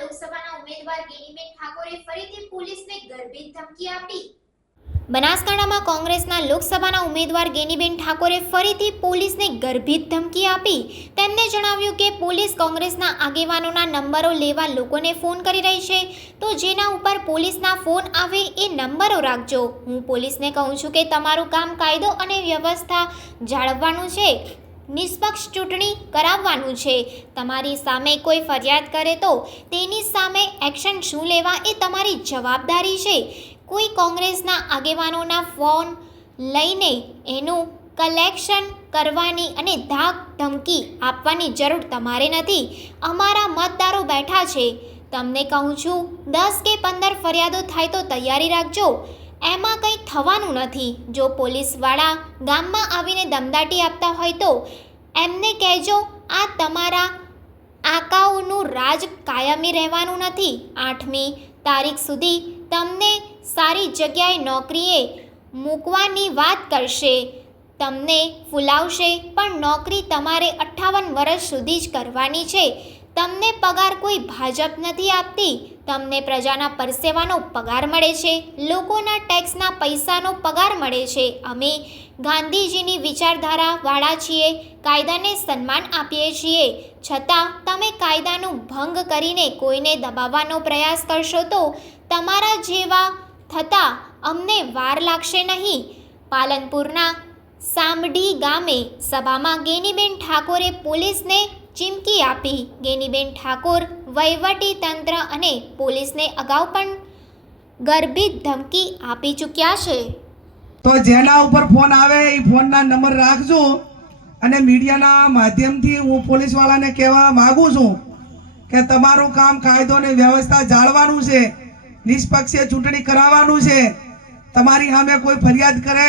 લોકસભાના ઉમેદવાર ગેનીબેન ઠાકોરે ફરીથી પોલીસને ગર્ભિત ધમકી આપી. બનાસકાંઠામાં કોંગ્રેસના લોકસભાના ઉમેદવાર ગેનીબેન ઠાકોરે ફરીથી પોલીસને ગર્ભિત ધમકી આપી. તેમને જણાવ્યું કે પોલીસ કોંગ્રેસના આગેવાનોના નંબરો લેવા લોકોને ફોન કરી રહી છે. તો જેના ઉપર પોલીસના ફોન આવે એ નંબરો રાખજો. હું પોલીસને કહું છું કે તમારું કામ કાયદો અને વ્યવસ્થા જાળવવાનું છે. નિષ્પક્ષ ચૂંટણી કરાવવાનું છે. તમારી સામે કોઈ ફરિયાદ કરે તો તેની સામે એક્શન શું લેવા એ તમારી જવાબદારી છે. કોઈ કોંગ્રેસના આગેવાનોના ફોન લઈને એનું કલેક્શન કરવાની અને ધાક ધમકી આપવાની જરૂર તમારે નથી. અમારા મતદારો બેઠા છે. તમને કહું છું, દસ કે પંદર ફરિયાદો થાય તો તૈયારી રાખજો. એમાં કંઈ થવાનું નથી. જો પોલીસવાળા ગામમાં આવીને દમદાટી આપતા હોય તો એમને કહેજો, આ તમારા આકાઓનું રાજ કાયમી રહેવાનું નથી. આઠમી તારીખ સુધી તમને સારી જગ્યાએ નોકરીએ મૂકવાની વાત કરશે. તમને ફૂલાવશે, પણ નોકરી તમારે અઠ્ઠાવન વર્ષ સુધી જ કરવાની છે. તમને પગાર કોઈ ભાજપ નથી આપતી, તમને પ્રજાના પરસેવાનો પગાર મળે છે, લોકોના ટેક્સના પૈસાનો પગાર મળે છે. અમે ગાંધીજીની વિચારધારાવાળા છીએ, કાયદાને સન્માન આપીએ છીએ. છતાં તમે કાયદાનું ભંગ કરીને કોઈને દબાવવાનો પ્રયાસ કરશો તો તમારા જેવા થતાં અમને વાર લાગશે નહીં. પાલનપુરના સામડી ગામે સભામાં ગેનીબેન ઠાકોરે પોલીસને ચીમકી આપી. ગેનીબેન ઠાકોર, વહીવટી તંત્ર અને પોલીસને અગાઉ પણ ગર્ભિત ધમકી આપી ચૂક્યા છે. તો જેના ઉપર ફોન આવે એ ફોનના નંબર રાખજો અને મીડિયાના માધ્યમથી હું પોલીસવાળાને કહેવા માગું છું કે તમારું કામ કાયદો અને વ્યવસ્થા જાળવાનું છે, નિષ્પક્ષે ચૂંટણી કરાવવાનું છે, તમારી સામે કોઈ ફરિયાદ કરે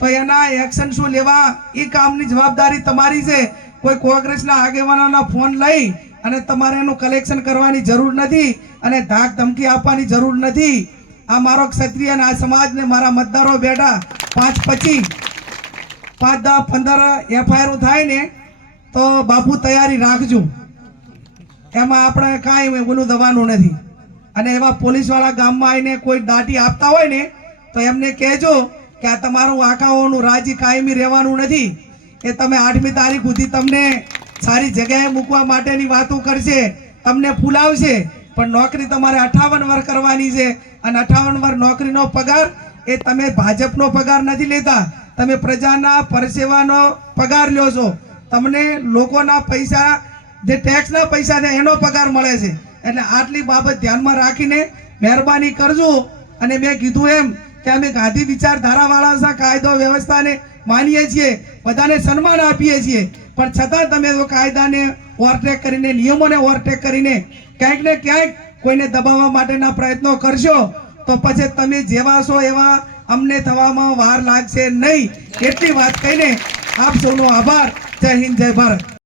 તો એના એક્શન શું લેવા, એ કામની જવાબદારી તમારી છે. કોઈ કોંગ્રેસના આગેવાનોના ફોન લઈ અને તમારે એનું કલેક્શન કરવાની જરૂર નથી અને ધાક ધમકી આપવાની જરૂર નથી. આ મારો ક્ષત્રિય અને આ સમાજને મારા મતદારો બેઠા પાંચ પછી પાંચ દસ પંદર એફઆઈઆર થાય ને, તો બાપુ તૈયારી રાખજો. એમાં આપણે કાંઈ ઓલું દવાનું નથી. અને એવા પોલીસવાળા ગામમાં આવીને કોઈ દાટી આપતા હોય ને, તો એમને કહેજો કે આ તમારું આંકાઓનું રાજી કાયમી રહેવાનું નથી. એ તમે આઠમી તારીખ સુધી તમને સારી જગ્યાએ મૂકવા માટેની વાતો કરશે, તમને ફૂલાવશે પણ નોકરી તમારે અઠાવન વર કરવાની છે. અને અઠાવન વર નોકરીનો પગાર એ તમે ભાજપનો પગાર નથી લેતા. તમે પ્રજાના પરસેવાનો પગાર લ્યો છો. તમને લોકોના પૈસા, જે ટેક્સના પૈસા છે એનો પગાર મળે છે. એટલે આટલી બાબત ધ્યાનમાં રાખીને મહેરબાની કરજો. અને મેં કીધું એમ કે અમે ગાંધી વિચારધારાવાળા કાયદો વ્યવસ્થાને માનીએ છીએ, બધાને સન્માન આપીએ છીએ. પણ છતાં તમે કાયદાને ઓવરટેક કરીને, નિયમોને ઓવરટેક કરીને ક્યાંક ને ક્યાંક કોઈને દબાવવા માટેના પ્રયત્નો કરશો, તો પછી તમે જેવા છો એવા અમને થવામાં વાર લાગશે નહીં. એટલી વાત કહીને આપ સૌનો આભાર. જય હિન્દ, જય ભારત.